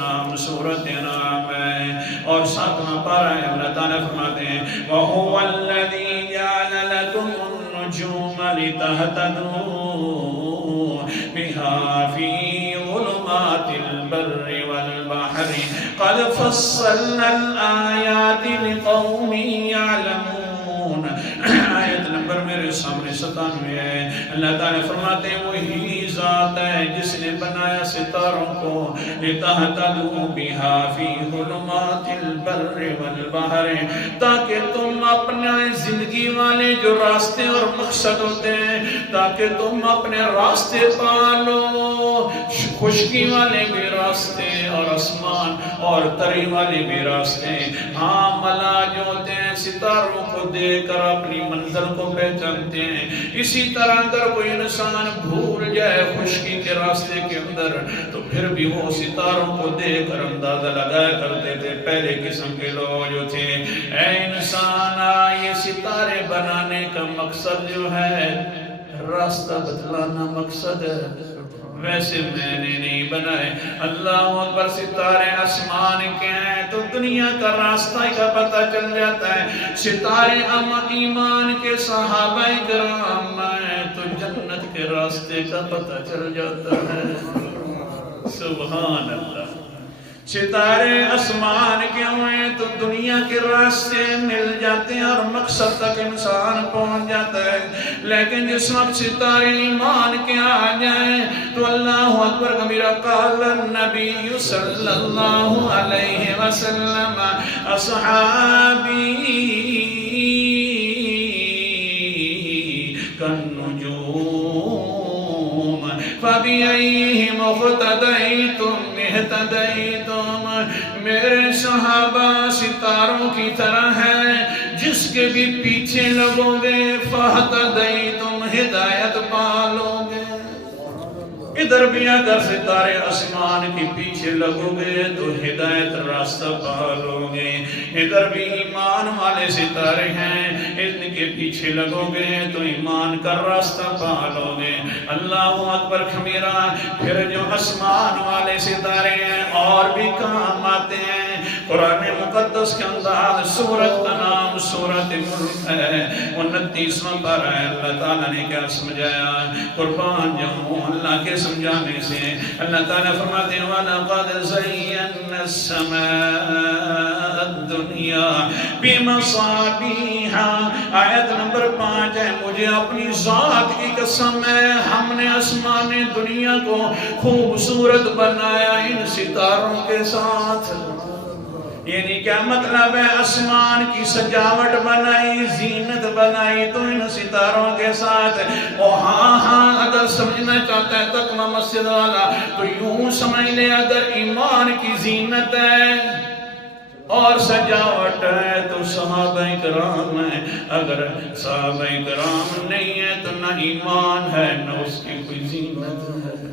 نام سورۃ انعام ہے، اور 7واں پارہ ہے۔ اللہ تعالیٰ فرماتے ہیں وَهُوَ الَّذِي جَعَلَ لَكُمُ النُّجُومَ لِتَهْتَدُوا بِهَا فِي ظُلُمَاتِ الْبَرِّ وَالْبَحْرِ قَدْ فَصَّلْنَا الْآيَاتِ لِقَوْمٍ يَعْلَمُونَ۔ آیت نمبر میرے سامنے 97 ہے۔ اللہ تعالیٰ فرماتے ہیں وہی ذات ہے جس نے بنایا ستاروں کو لِتَهْتَدُوا بِهَا فِي ظُلُمَاتِ الْبَرِّ وَالْبَحْرِ، تاکہ تم اپنے زندگی والے جو راستے اور مقصد ہوتے ہیں، تاکہ تم اپنے راستے پالو، خشکی والے بھی راستے اور آسمان اور تری والے بھی راستے۔ ہاں ملا جو ہوتے ہیں ستاروں کو دیکھ کر اپنی منزل کو پہچانتے ہیں، اسی طرح اگر کوئی انسان بھول جائے خشکی کے راستے کے اندر تو پھر بھی وہ ستاروں کو دیکھ کر اندازہ لگایا کرتے تھے۔ پہلے قسم کے لوگ جو تھے، اے انسان یہ ستارے بنانے کا مقصد جو ہے راستہ بتلانا مقصد ہے، ویسے میں نے نہیں بنائے۔ اللہ اکبر، ستارے آسمان کے ہیں تو دنیا کا راستہ کا پتہ چل جاتا ہے۔ ستارے ایمان کے صحابہ کرام ہیں تو جنت کے راستے کا پتہ چل جاتا ہے۔ سبحان اللہ۔ ستارے آسمان کے ہوئے تو دنیا کے راستے مل جاتے ہیں اور مقصد تک انسان پہنچ جاتا ہے۔ لیکن جس وقت ستارے ایمان کے آ جائیں تو اللہ اکبر کبیرہ، قال النبی صلی اللہ علیہ وسلم اصحابی کالنجوم فبأیہم اقتدیتم اہتدیتم، میرے صحابہ ستاروں کی طرح ہیں، جس کے بھی پیچھے لگو گے فاہتدیتم، ہدایت پالو گے۔ ادھر بھی اگر ستارے آسمان کے پیچھے لگو گے تو ہدایت راستہ پالو گے، ادھر بھی ایمان والے ستارے ہیں، ان کے پیچھے لگو گے تو ایمان کا راستہ پالو گے۔ اللہ اکبر کبیرہ۔ پھر جو آسمان والے ستارے ہیں اور بھی کام آتے ہیں۔ قرآن مقدس کے اندر سورۃ انعام سورۃ ملک ہے، 29واں پارہ ہے۔ اللہ تعالیٰ نے کیا سمجھایا؟ قربان جاؤں اللہ کے سمجھانے سے۔ اللہ تعالیٰ فرماتے ہیں وَلَقَدْ زَيَّنَّا السَّمَاءَ الدُّنْيَا بِمَصَابِيحَ، آیت نمبر 5 ہے۔ مجھے اپنی ذات کی قسم ہے، ہم نے آسمان دنیا کو خوبصورت بنایا ان ستاروں کے ساتھ۔ یعنی کیا مطلب ہے؟ آسمان کی سجاوٹ بنائی، زینت بنائی تو ان ستاروں کے ساتھ۔ ہاں اگر سمجھنا چاہتا ہے تقویٰ مسجد والا تو یوں سمجھ لے، اگر ایمان کی زینت ہے اور سجاوٹ ہے تو صحابہ کرام ہیں، اگر صحابہ کرام نہیں ہے تو نہ ایمان ہے نہ اس کی کوئی زینت ہے۔